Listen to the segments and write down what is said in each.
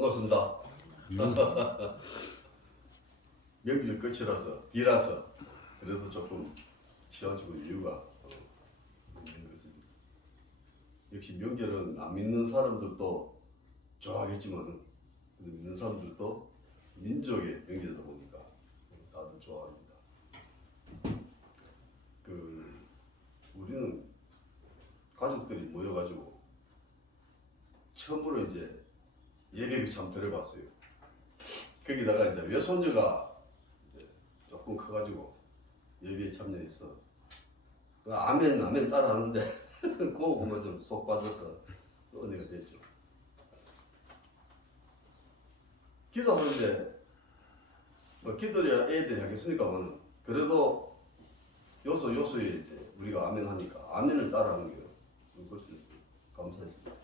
반갑습니다. 명절 끝이라서 뒤라서 그래도 조금 쉬어지고 이유가 있는 것입니다. 역시 명절은 안 믿는 사람들도 좋아하겠지만 믿는 사람들도 민족의 명절이다 보니까 다들 좋아합니다. 우리는 가족들이 모여가지고 처음으로 이제 예배를 참 들어봤어요. 거기다가 이제 외손녀가 이제 조금 커가지고 예배에 참여했어. 아멘 따라하는데 그거 보면 좀 속 빠져서 은혜가 됐죠. 기도하는데 뭐 기도해야 애들이 하겠습니까만 그래도 요소에 이제 우리가 아멘 하니까 아멘을 따라하는 게 그것이 감사했습니다.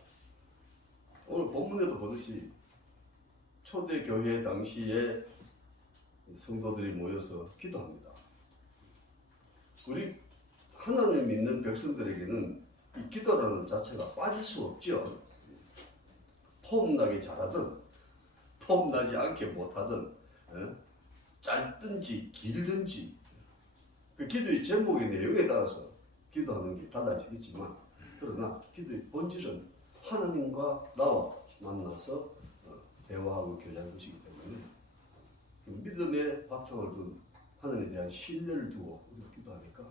오늘 본문에도 보듯이 초대교회 당시에 성도들이 모여서 기도합니다. 우리 하나님 믿는 백성들에게는 이 기도라는 자체가 빠질 수 없죠. 폼나게 잘하든 폼나지 않게 못하든 짧든지 길든지 그 기도의 제목의 내용에 따라서 기도하는 게 달라지겠지만 그러나 기도의 본질은 하나님과 나와 만나서 대화하고 교제하는 것이기 때문에 믿음의 바탕을 둔 하나님에 대한 신뢰를 두고 우리가 기도하니까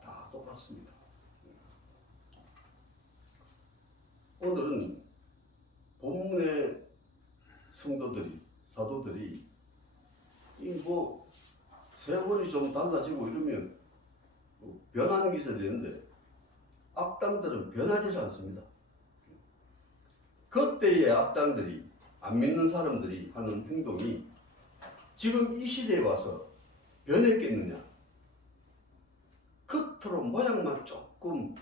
다 똑같습니다. 오늘은 본문의 성도들이 사도들이 뭐 세월이 좀 달라지고 이러면 변하는 게 있어야 되는데 악당들은 변하지 않습니다. 그때의 악당들이 안 믿는 사람들이 하는 행동이 지금 이 시대에 와서 변했겠느냐? 겉으로 모양만 조금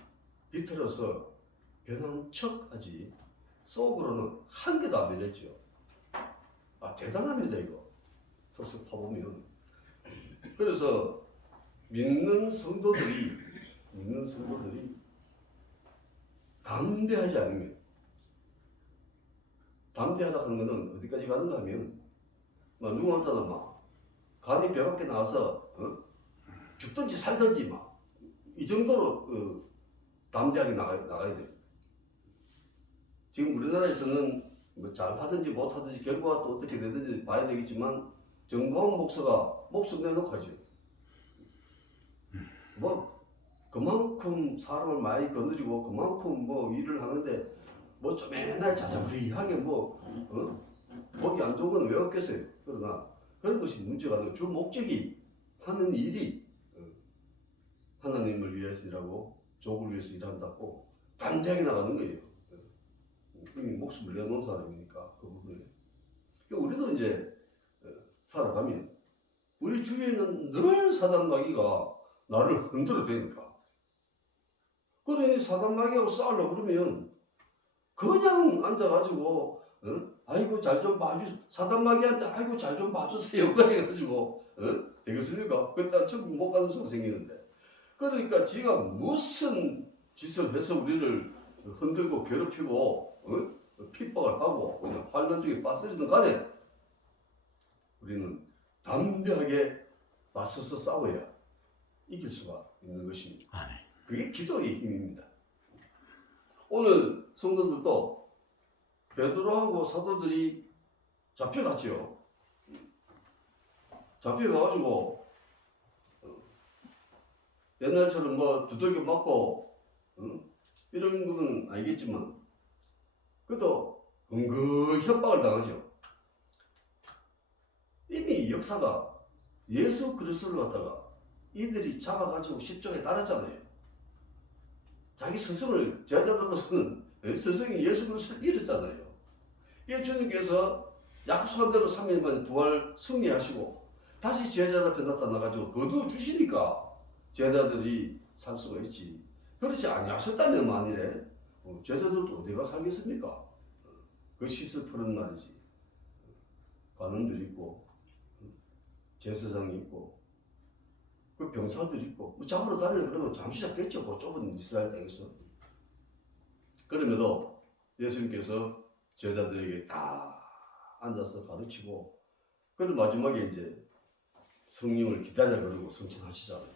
비틀어서 변한 척하지 속으로는 한 개도 안 변했죠. 대단합니다 이거. 속속 파보면. 그래서 믿는 성도들이 담대하지 않으면 담대하다 하는 것은 어디까지 가는가 하면 누구한테나 막 간이 배 밖에 나와서 죽든지 살든지 막 이 정도로 담대하게 나가야 돼. 지금 우리나라에서는 뭐 잘하든지 못하든지 결과가 또 어떻게 되든지 봐야 되겠지만 정광훈 목사가 목숨 내놓고 하죠. 뭐 그만큼 사람을 많이 거느리고 그만큼 뭐 일을 하는데 뭐 좀 맨날 자자부리하게 보기 안 좋은 건 왜 없겠어요. 그러나 그런 것이 문제가 아니고 주 목적이 하는 일이 하나님을 위해서 일하고 족을 위해서 일한다고 담대하게 나가는 거예요. 이미 목숨을 내놓은 사람이니까 그 부분에. 우리도 이제 살아가면 우리 주위에는 늘 사단 마귀가 나를 흔들어 대니까. 그래 사단 마귀하고 싸우려고 그러면 그냥 앉아가지고 아이고 잘 좀 봐주 사단 마귀한테 아이고 잘 좀 봐주세요 그래가지고 되겠습니까? 그때 천국 못 가는 수가 생기는데 그러니까 지가 무슨 짓을 해서 우리를 흔들고 괴롭히고 핍박을 하고 그냥 환란 중에 빠뜨리든 간에 우리는 담대하게 맞서서 싸워야 이길 수가 있는 것입니다. 그게 기도의 힘입니다. 오늘 성도들도 베드로하고 사도들이 잡혀갔죠. 잡혀가가지고 옛날처럼 뭐 두들겨 맞고 이런 거는 알겠지만 그래도 은근 협박을 당하죠. 이미 역사가 예수 그리스도를 갖다가 이들이 잡아가지고 십자가에 달았잖아요. 자기 스승을 제자들로서는 스승이 예수 그리스도를 잃었잖아요. 이 주님께서 약속한 대로 3일 만에 부활 승리하시고 다시 제자들 앞에 나타나가지고 거두어 주시니까 제자들이 살 수가 있지. 그렇지 아니하셨다면 만일에 제자들도 어디가 살겠습니까? 그 시설 푸는 말이지. 관원들 있고 제사장이 있고 그 병사들 있고 뭐 잡으러 다니려 그러면 잠시 잡겠죠. 그 좁은 이스라엘 땅에서. 그럼에도 예수님께서 제자들에게 다 앉아서 가르치고, 그리고 마지막에 이제 성령을 기다려 그러고 성취하시잖아요.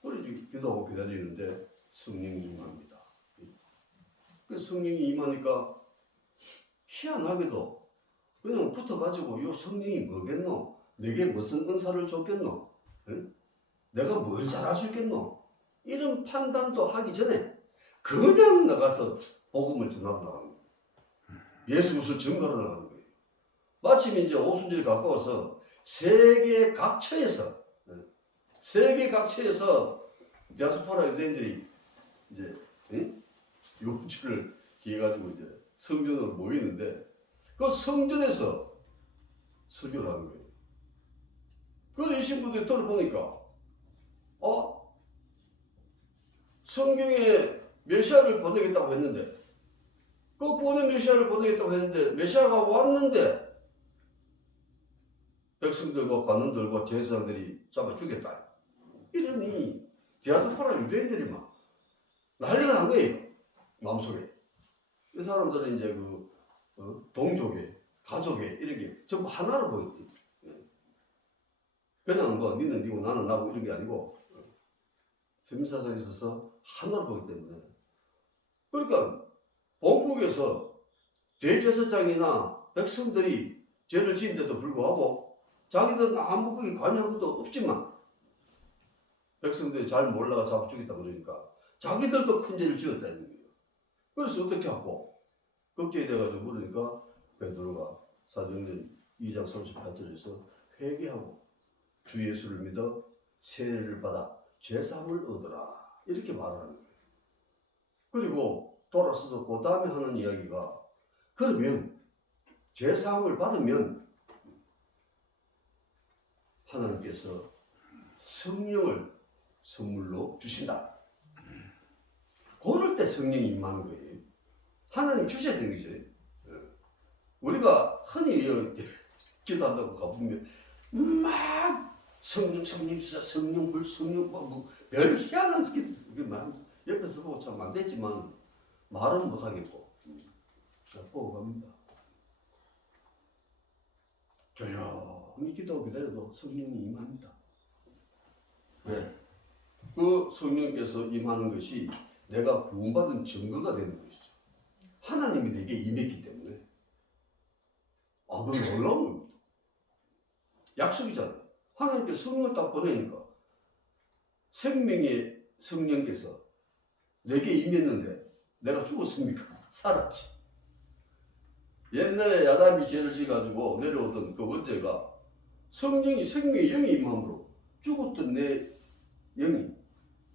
그래 기도하고 기다리는데 성령이 임합니다. 그 성령이 임하니까 희한하게도 그냥 붙어가지고 요 성령이 뭐겠노? 내게 무슨 은사를 줬겠노? 응? 내가 뭘 잘할 수 있겠노? 이런 판단도 하기 전에 그냥 나가서 복음을 전하러 나가는 거예요. 예수 그리스도를 증거하러 나가는 거예요. 마침 이제 오순절이 가까워서 세계 각처에서 디아스포라 유대인들이 이제 이번 주를 기해 가지고 이제 성전으로 모이는데 그 성전에서 설교를 하는 거예요. 그래서 이 친구들이 들어보니까 성경에 메시아를 보내겠다고 했는데 그 구원의 메시아를 보내겠다고 했는데 메시아가 왔는데 백성들과 관원들과 제사장들이 잡아 죽였다. 이러니 디아스포라 유대인들이 막 난리가 난 거예요. 마음속에. 이 사람들은 이제 동족의, 가족의 이런 게 전부 하나로 보이거든요. 그냥 뭐 니는 니고 나는 나고 이런 게 아니고 세밀사상에 있어서 하나로 보기 때문에. 그러니까 본국에서 대제사장이나 백성들이 죄를 지은데도 불구하고 자기들은 아무 거기 관여한 것도 없지만 백성들이 잘 몰라가 잡아 죽였다 그러니까 자기들도 큰 죄를 지었다는 거예요. 그래서 어떻게 하고 걱정이 돼가지고 그러니까 베드로가 사도행전 2장 38절에서 회개하고 주 예수를 믿어 세례를 받아 죄사함을 얻으라 이렇게 말하는 거예요. 그리고 돌아서서 그 다음에 하는 이야기가 그러면 죄사함을 받으면 하나님께서 성령을 선물로 주신다. 그럴 때 성령이 임하는 거예요. 하나님 주셔야 되는 거죠. 우리가 흔히 기도한다고 가보면 막 성령 주사 성령 불 성령 별 희한한 기도 옆에서 보고 참 안 되지만 말은 못 하겠고 보고 갑니다. 조용히 기도하고 기다려도 성령이 임합니다. 네. 그 성령께서 임하는 것이 내가 구원받은 증거가 되는 것이죠. 하나님이 내게 임했기 때문에. 그건 놀라운 겁니다. 약속이잖아요. 하나님께 성령을 딱 보내니까 생명의 성령께서 내게 임했는데 내가 죽었습니까? 살았지. 옛날에 야담이 죄를 지어가지고 내려오던 그 원죄가 성령이 생명의 영이 임함으로 죽었던 내 영이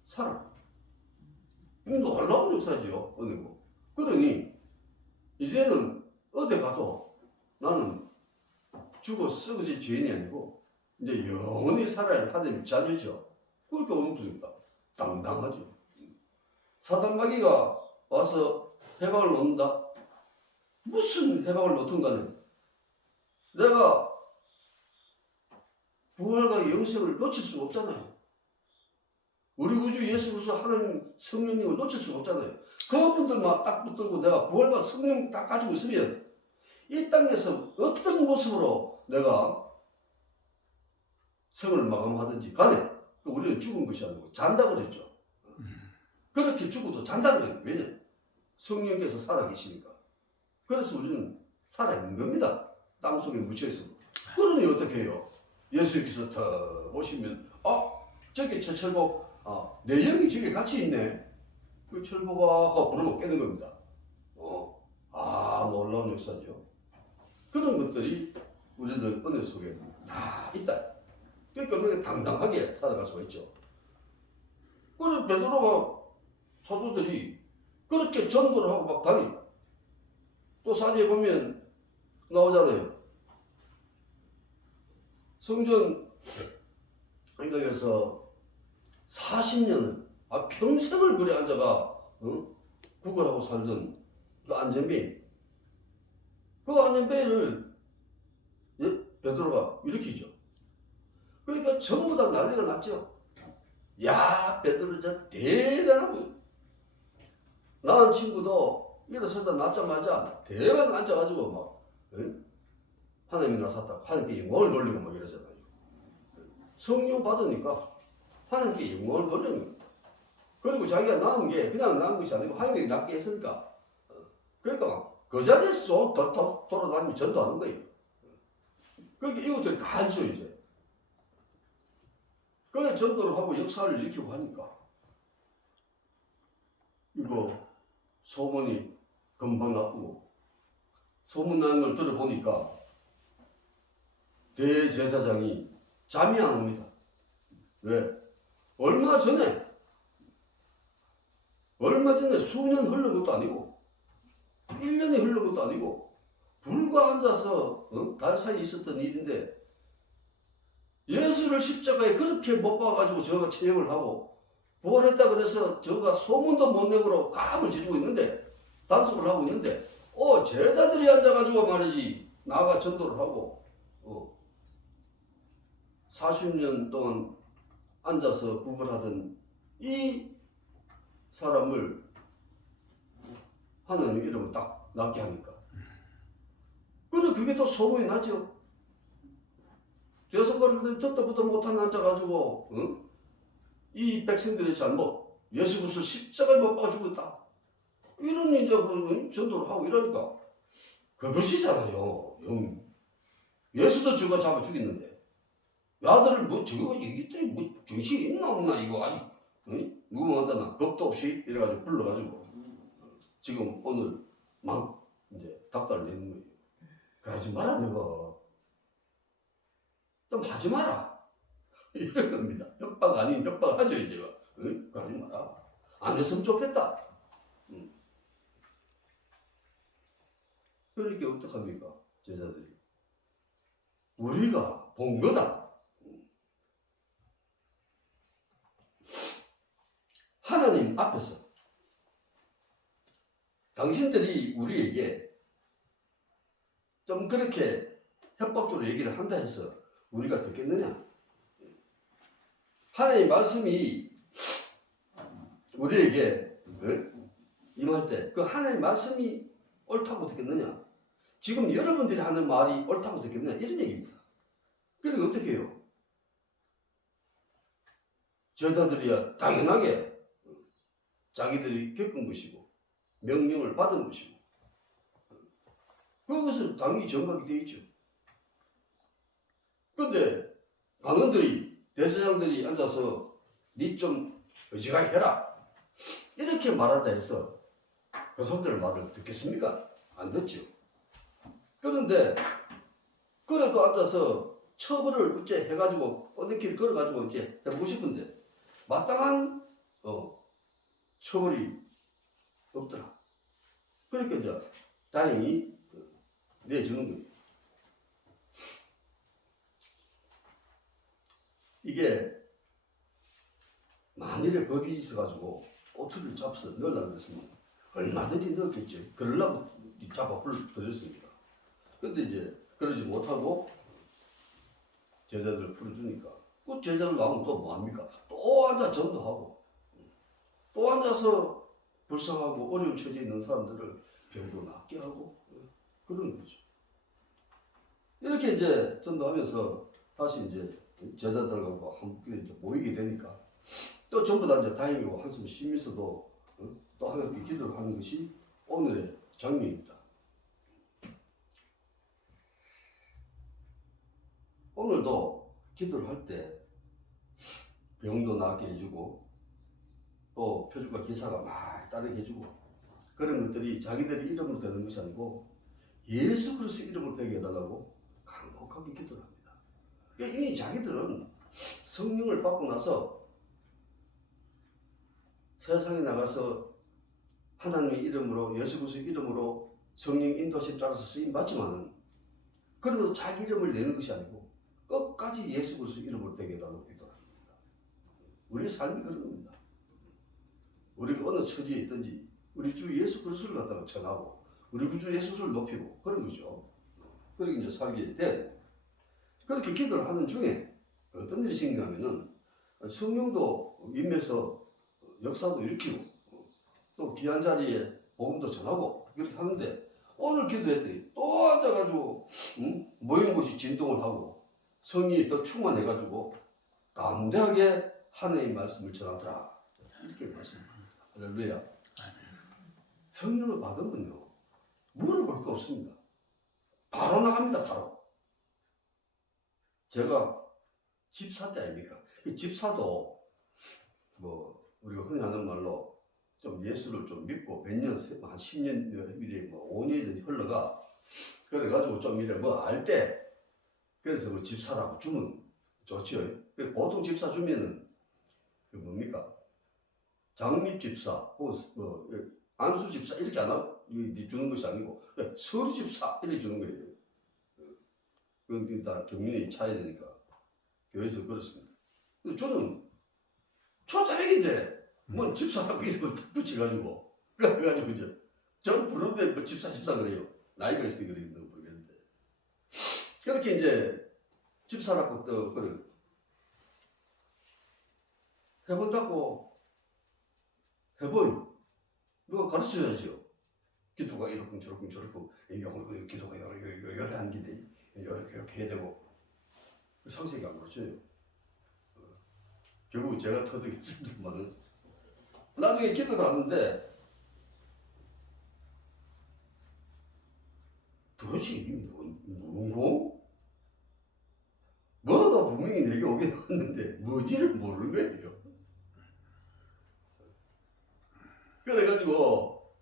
살아. 놀라운 역사지요. 은혜고. 그러니 이제는 어디 가도 나는 죽어 썩어질 죄인이 아니고 이제 영원히 살아야 하나님 자녀죠. 그렇게 오는 분입니다. 당당하죠. 사단마귀가 와서 해방을 놓는다. 무슨 해방을 놓든 간에 내가 부활과 영생을 놓칠 수가 없잖아요. 우리 구주 예수 그리스도 하나님 성령님을 놓칠 수가 없잖아요. 그분들만 딱 붙들고 내가 부활과 성령 딱 가지고 있으면 이 땅에서 어떤 모습으로 내가 생을 마감하든지 간에 우리는 죽은 것이 아니고 잔다 그랬죠. 그렇게 죽어도 잔다 그래요. 왜냐? 성령께서 살아계시니까. 그래서 우리는 살아있는 겁니다. 땅속에 묻혀있어. 그러니 어떻게 해요? 예수님께서 더 오시면 저기 저 철복 내 영이 저기 같이 있네. 그 철복아 하고 부르면 깨는 겁니다. 놀라운 역사죠. 그런 것들이 우리들 은혜 속에 다 있다. 그러니까 우리가 당당하게 살아갈 수가 있죠. 그런 베드로가 사도들이 그렇게 전도를 하고 막 다니. 또 사제에 보면 나오잖아요. 성전 한가에서 40년을 평생을 그래 앉아가 구걸하고 살던 그 안전뱅이. 그 안전뱅이를 베드로가 일으키죠. 그러니까 전부 다 난리가 났죠. 야, 베드로 진짜 대단하고. 나는 친구도 일어서다 낳자마자 대강 앉아가지고 막 하나님이 나섰다고 하나님께 영광을 돌리고 막 이러잖아요. 성령 받으니까 하나님께 영광을 돌리는 겁니다. 그리고 자기가 낳은 게 그냥 낳은 것이 아니고 하나님이 낳게 했으니까 그러니까 그 자리에서 돌아다니며 전도하는 거예요. 그러니까 이것들이 다 하죠 이제. 그래 전도를 하고 역사를 일으키고 하니까 이거 소문이 금방 나쁘고 소문 나는 걸 들어보니까 대제사장이 잠이 안 옵니다. 왜? 얼마 전에 수년 흘른 것도 아니고 1년이 흘른 것도 아니고 불과 앉아서 달 사이에 있었던 일인데 예수를 십자가에 그렇게 못 박아가지고 저가 체험을 하고 부활했다 그래서 저가 소문도 못 내고로 감을 지르고 있는데 단속을 하고 있는데 제자들이 앉아가지고 말이지 나가 전도를 하고 40년 동안 앉아서 구걸하던 이 사람을 하나님 이름을 딱 낫게 하니까 근데 그게 또 소문이 나죠. 여섯 번을 듣도 보도 못한 앉아가지고 이 백성들의 잘못 예수 그리스도 십자가에 못 박아 죽었다 이런 이제 전도를 하고 이러니까 그것이잖아요. 예수도 저거 잡아 죽였는데 야들을 뭐 저거 이게 뭐 정신이 있나 없나 이거 아직 누구 만다나 겁도 없이 이래가지고 불러가지고 지금 오늘 막 이제 닥달을 내는 거예요. 그러지 마라 너가 좀 하지 마라 이런 겁니다. 협박 아닌 협박 하죠 이제. 그러지 마라. 안 했으면 좋겠다. 그러니까 어떡합니까 제자들이 우리가 본 거다. 하나님 앞에서 당신들이 우리에게 좀 그렇게 협박적으로 얘기를 한다 해서 우리가 듣겠느냐? 하나님 말씀이 우리에게 임할 때 그 하나님 말씀이 옳다고 듣겠느냐? 지금 여러분들이 하는 말이 옳다고 듣겠느냐? 이런 얘기입니다. 그리고 어떻게 해요? 제자들이야 당연하게 자기들이 겪은 것이고 명령을 받은 것이고 그것은 당연히 정각이 되어 있죠. 그런데 관원들이 대제사장들이 앉아서 니 좀 의지가게 해라 이렇게 말한다 해서 그 사람들 말을 듣겠습니까? 안 듣죠. 그런데 그래도 앉아서 처벌을 어째 해가지고 꼬리길 걸어가지고 이제 해보고 싶은데 마땅한 처벌이 없더라. 그러니까 이제 다행히 내주는 거예요. 이게 만일에 법이 있어가지고 꼬투리를 잡아서 넣으려고 했으면 얼마든지 넣었겠죠. 그러려고 잡아 풀어줬습니다. 근데 이제 그러지 못하고 제자들을 풀어주니까 그 제자들 나오면 또 뭐합니까? 또 앉아 전도하고 또 앉아서 불쌍하고 어려운 처지에 있는 사람들을 병도 낫게 하고 그런 거죠. 이렇게 이제 전도하면서 다시 이제 제자들과 함께 이제 모이게 되니까 또 전부 다 이제 다행이고 한숨 쉬면서도 또 하나님께 기도를 하는 것이 오늘의 장면입니다. 오늘도 기도를 할 때 병도 낫게 해주고 또 표적과 기사가 많이 따르게 해주고 그런 것들이 자기들의 이름으로 되는 것이 아니고 예수 그리스도 이름으로 되게 해달라고 간곡하게 기도를 합니다. 그러니까 이미 자기들은 성령을 받고 나서 세상에 나가서 하나님의 이름으로 예수 그리스도 이름으로 성령 인도하심 따라서 쓰임 받지만은 그래도 자기 이름을 내는 것이 아니고 끝까지 예수 그리스도 이름으로 되게 해달라고 기도를 합니다. 우리의 삶이 그런 겁니다. 우리가 어느 처지에 있든지 우리 주 예수 그리스도를 갖다가 전하고 우리 구주 예수를 높이고 그런 거죠. 그렇게 이제 살게 돼. 그렇게 기도를 하는 중에 어떤 일이 생기냐면은 성령도 임해서 역사도 일으키고 또 귀한 자리에 복음도 전하고 그렇게 하는데 오늘 기도했더니 또 앉아가지고 모인 곳이 진동을 하고 성이 더 충만해가지고 담대하게 하나님의 말씀을 전하더라. 이렇게 말씀합니다. 할렐루야. 성령을 받으면요 물어볼 거 없습니다. 바로 나갑니다. 바로. 제가 집사 때 아닙니까? 그 집사도 뭐 우리가 흔히 하는 말로 좀 예수를 좀 믿고 몇 년, 한 10년 이래 뭐 5년이 흘러가 그래가지고 좀 이래 뭐 알 때 그래서 뭐 집사라고 주면 좋죠. 보통 집사 주면은 그 뭡니까? 장립 집사, 뭐 안수 집사 이렇게 안 하고 주는 것이 아니고 서류 집사 이렇게 주는 거예요. 그건 다 경륜이 차야 되니까 교회에서 그렇습니다. 근데 저는 초자백인데 뭐 집사라고 이름을 붙여가지고 그래가지고 이제 전 부르는데 뭐 집사 그래요. 나이가 있으니까 그러겠는데 모르겠는데 그렇게 이제 집사라고 또 그래 해본다고 해보요. 누가 가르쳐야죠. 기도가 이렇고 저렇고 기도가 이렇게 하는 게 이렇게 해야 되고 상세히 안 가르쳐요. 결국 제가 터득했습니다만은 나중에 기도를 하는데 도대체 이게 뭐고? 뭐가 분명히 내게 오게 나왔는데 뭐지를 모르는 거예요. 그래가지고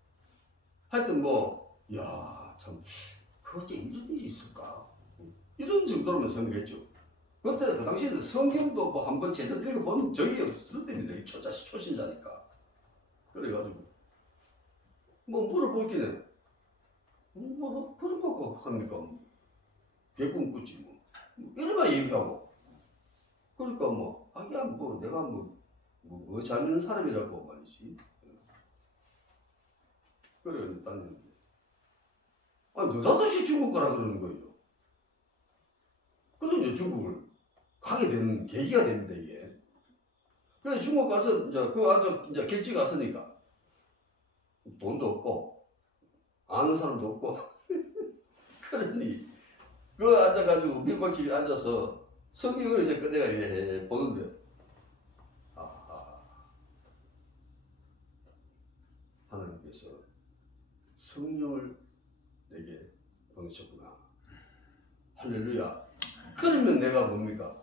하여튼 뭐 야 참 그렇게 이런 일이 있을까? 이런 정도로만 생각했죠. 그때 그 당시에는 성경도 뭐 한번 제대로 읽어본 적이 없을 때입니다. 초신자니까. 그래가지고 뭐 물어볼 게는 뭐 그런 거 합니까? 개꿈 꾸지 뭐 이런가 얘기하고 그러니까 뭐 아야 뭐 내가 뭐 잘 믿는 사람이라고 말이지. 그래 다니는데 느닷없이 중국 가라 그러는 거예요. 그래서 이제 중국을 가게 되는 계기가 됩니다 이게. 그래서 중국 가서 이제 그 앉아 이제 객지 갔으니까 돈도 없고 아는 사람도 없고 그러니 그 앉아가지고 민박집에 앉아서 성경을 이제 그때가 이제 보는데 하나님께서 성령을 내게 보내셨구나. 할렐루야. 그러면 내가 뭡니까?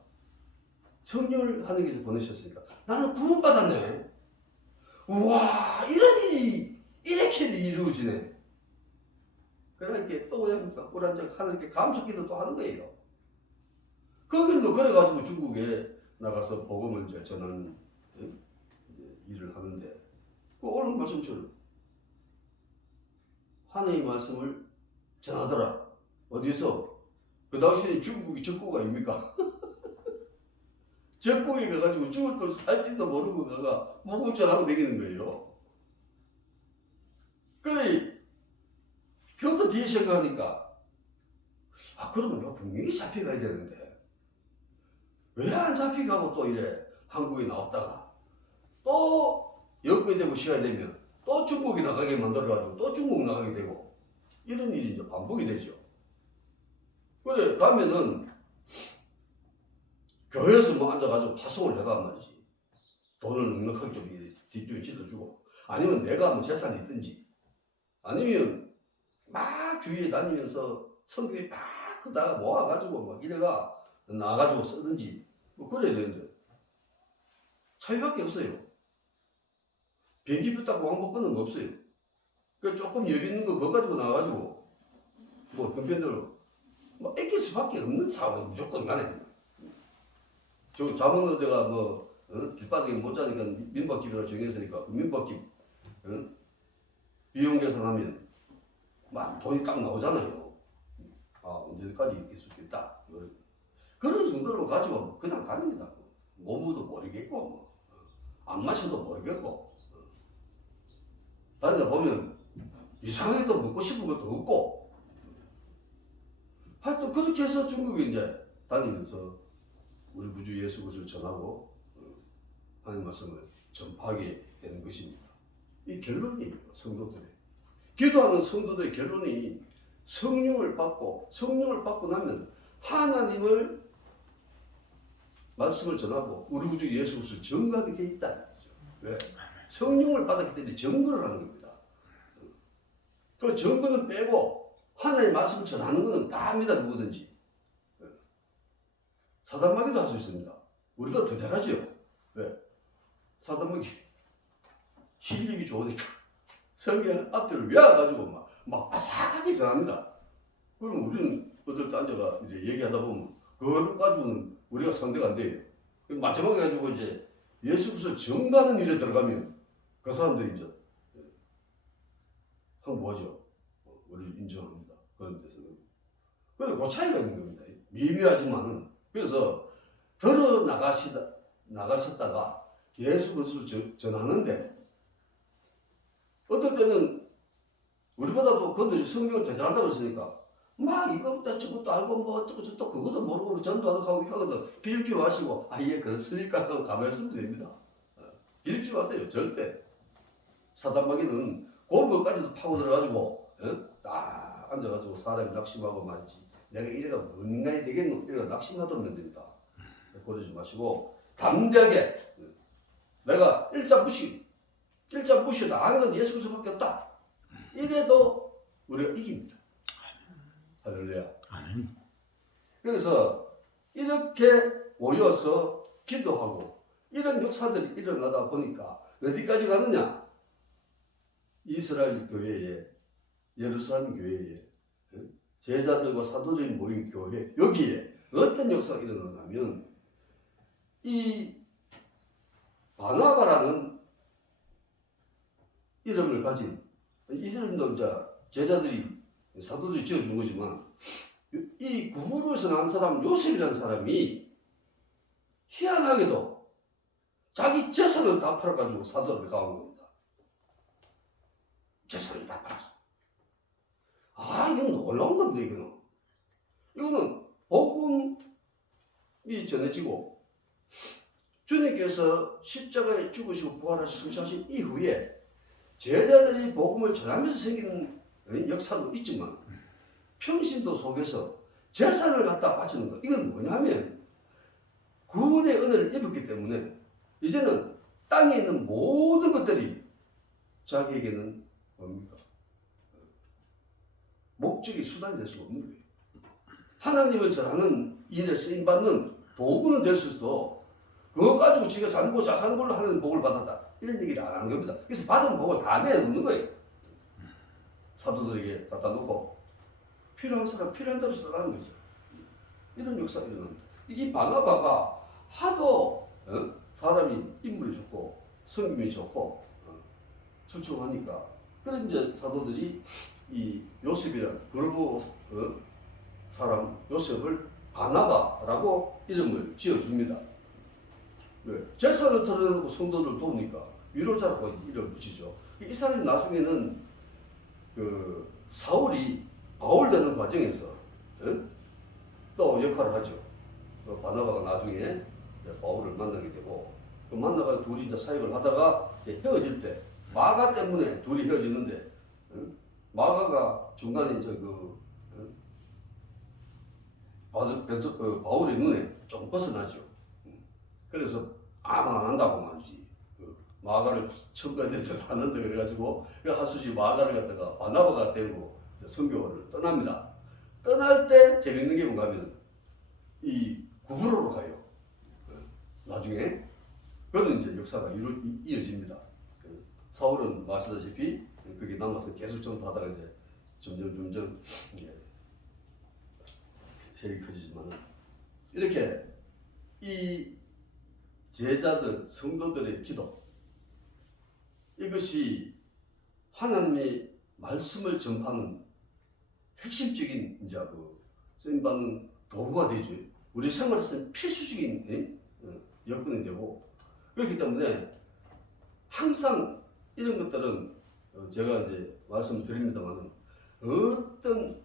성령을 하나님께서 보내셨으니까 나는 구원받았네. 우와 이런 일이 이렇게 이루어지네. 그러니까 또 왜합니까? 꿀한적 하나님께 감사기도 또 하는 거예요. 거기는 그래가지고 중국에 나가서 복음을 이제 전하는 일을 하는데 그 오늘 말씀처럼 하나님의 말씀을 전하더라. 어디서? 그 당시에 중국이 적국 아닙니까? 적국에 가가지고 죽을 돈 살지도 모르고 가가 무분전하고 다니는 거예요. 그래 그것도 뒤에 생각하니까 그러면 내가 분명히 잡혀가야 되는데 왜 안 잡혀가고 또 이래 한국에 나왔다가 또 여건이 되고 시간이 되면 또 중국에 나가게 만들어가지고 또 중국 나가게 되고 이런 일이 이제 반복이 되죠. 그래 가면은 교회에서 뭐 앉아가지고 파송을 해가 말이지. 돈을 넉넉하게 좀 뒷줄에 찔러주고 아니면 내가 뭐 재산이 있든지 아니면 막 주위에 다니면서 성경에 막 그다가 모아가지고 막 이래가 나가지고 쓰든지 뭐 그래야 되는데 차이밖에 없어요. 비행기표 딱 왕복 끄는 거 없어요. 그 조금 여유 있는 거 그거 가지고 나와가지고 뭐 편편대로 뭐 애낄 수밖에 없는 상황이 무조건 가네. 저 잠은 어디가 뭐 길바닥에 못 자니까 민박집이라 정했으니까 그 민박집 비용 계산하면 막 돈이 딱 나오잖아요. 언제까지 있을 수 있겠다. 그런 정도로 가지고 그냥 다닙니다. 몸무도 모르겠고 뭐. 안 마셔도 모르겠고 다니다 보면 이상하게 또 먹고 싶은 것도 없고 하여튼 그렇게 해서 중국에 이제 다니면서 우리 구주 예수 그리스도를 전하고 하나님 말씀을 전파하게 되는 것입니다. 이 결론이에요. 성도들의 기도하는 성도들의 결론이 성령을 받고 나면 하나님을 말씀을 전하고 우리 구주 예수 그리스도를 증거하게 돼 있다. 왜? 성령을 받았기 때문에 증거를 하는 겁니다. 그 증거는 빼고 하나님의 말씀을 전하는 것은 다 합니다. 누구든지. 사단마귀도 할 수 있습니다. 우리가 더 잘하죠. 왜? 사단마귀 실력이 좋으니까 성경 앞뒤를 외워가지고 막 아삭하게 전합니다. 그럼 우리는 어떨 때 앉아가 이제 얘기하다 보면 그걸 가지고는 우리가 상대가 안 돼요. 마지막에 가지고 이제 예수 그리스도를 증거하는 일에 들어가면 그 사람들이 이제 뭐죠? 우리를 인정합니다. 그런 데서는. 그래서 그 차이가 있는 겁니다. 미묘하지만은. 그래서 나가셨다가 예수 그리스도를 전하는데 어떨 때는 우리보다도 그들이 성경을 더 잘한다고 했으니까 막 이것부터 저것도 알고 뭐 어쩌고 저쩌고 그것도 모르고 전도하고 하거든. 기죽지 마시고 예 그렇습니까? 하고 가만히 있으면 됩니다. 기죽지 마세요. 절대. 사단마귀는 그런 것까지도 파고 들어가지고 딱 앉아가지고 사람이 낙심하고 말이지 내가 이래가 뭔 인간이 되겠노? 이래가 낙심하도록 됩니다. 그러지 마시고 담대하게 내가 일자 무시다 아는 건 예수 그리스도밖에 없다. 이래도 우리가 이깁니다. 할렐루야. 아멘. 그래서 이렇게 모여서 기도하고 이런 역사들이 일어나다 보니까 어디까지 가느냐? 이스라엘 교회에 예루살렘 교회에 제자들과 사도들이 모인 교회 여기에 어떤 역사가 일어나냐면 이 바나바라는 이름을 가진 이스라엘도 이제 제자들이 사도들이 지어준 거지만 이 구부로에서 난 사람 요셉이라는 사람이 희한하게도 자기 재산을 다 팔아가지고 사도를 가온 겁니다. 재산을 다 팔았어. 이건 놀라운 겁니다. 이거는 복음이 전해지고 주님께서 십자가에 죽으시고 부활하시고 승천하신 이후에 제자들이 복음을 전하면서 생기는 역사도 있지만 평신도 속에서 재산을 갖다 바치는 것 이건 뭐냐면 구원의 은혜를 입었기 때문에 이제는 땅에 있는 모든 것들이 자기에게는 뭡니까? 목적이 수단이 될 수가 없는 거예요. 하나님을 전하는 일에 쓰임받는 도구는 될 수도 그거 가지고 지가 잘못 잘 사는 걸로 하는 복을 받았다 이런 얘기를 안 하는 겁니다. 그래서 받은 복을 다 내놓는 거예요. 사도들에게 갖다 놓고 필요한 사람 필요한 대로 쓰라는 거죠. 이런 역사가 일어납니다. 이 바나바가 하도 사람이 인물이 좋고 성품이 좋고 출중하니까 그런 이제 사도들이 이 요셉이라는 글보 사람 요셉을 바나바라고 이름을 지어줍니다. 왜? 재산을 털어내고 성도를 도우니까 위로자라고 이름을 붙이죠. 이 사람이 나중에는 그 사울이 바울 되는 과정에서 또 역할을 하죠. 바나바가 나중에 바울을 만나게 되고 그 만나가 둘이 이제 사역을 하다가 헤어질 때 마가 때문에 둘이 헤어지는데 마가가 중간에 이제 바울의 눈에 좀 벗어나죠. 그래서 아마 안 한다고 말이지. 마가를 청구해야 된다 하는데 그래가지고 하수시 마가를 갖다가 바나바가 되고 선교를 떠납니다. 떠날 때 재밌는 게 뭔가 하면 이 구브로로 가요. 나중에 그런 이제 역사가 이어집니다. 사울은 마시다시피 그게 남아서 계속 전도하다가 이제 점점 이제 세력이 커지지만 이렇게 이 제자들 성도들의 기도 이것이 하나님의 말씀을 전하는 핵심적인 이제 쓰임받는 도구가 되죠. 우리 생활에서는 필수적인 여건이 되고 그렇기 때문에 항상 이런 것들은 제가 이제 말씀드립니다만 어떤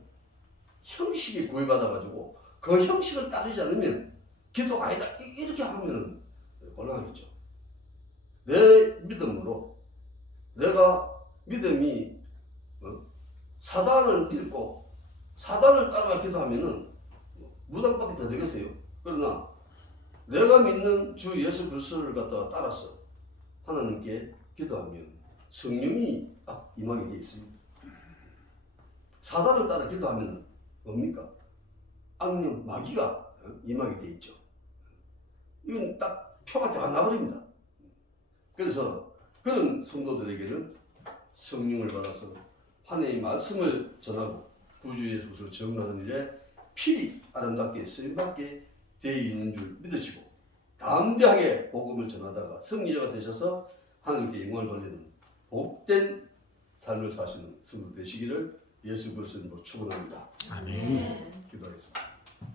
형식이 구애받아가지고 그 형식을 따르지 않으면 기도가 아니다 이렇게 하면 곤란하겠죠. 내 믿음으로 내가 믿음이 사단을 믿고 사단을 따라 기도하면은 무당밖에 더 되겠어요. 그러나 내가 믿는 주 예수 그리스도를 갖다가 따라서 하나님께 기도하면 성령이 임하게 돼 있습니다. 사단을 따라 기도하면 뭡니까? 악령, 마귀가 임하게 돼 있죠. 이건 딱 표가 다 나버립니다. 그래서 그런 성도들에게는 성령을 받아서 하나님의 말씀을 전하고 구주 예수를 전하는 일에 필히 아름답게 쓰임받게 되어 있는 줄 믿으시고 담대하게 복음을 전하다가 승리자가 되셔서 하나님께 영광을 돌리는 복된 삶을 사시는 성도 되시기를 예수 그리스도로 축원합니다. 아멘. 기도하겠습니다.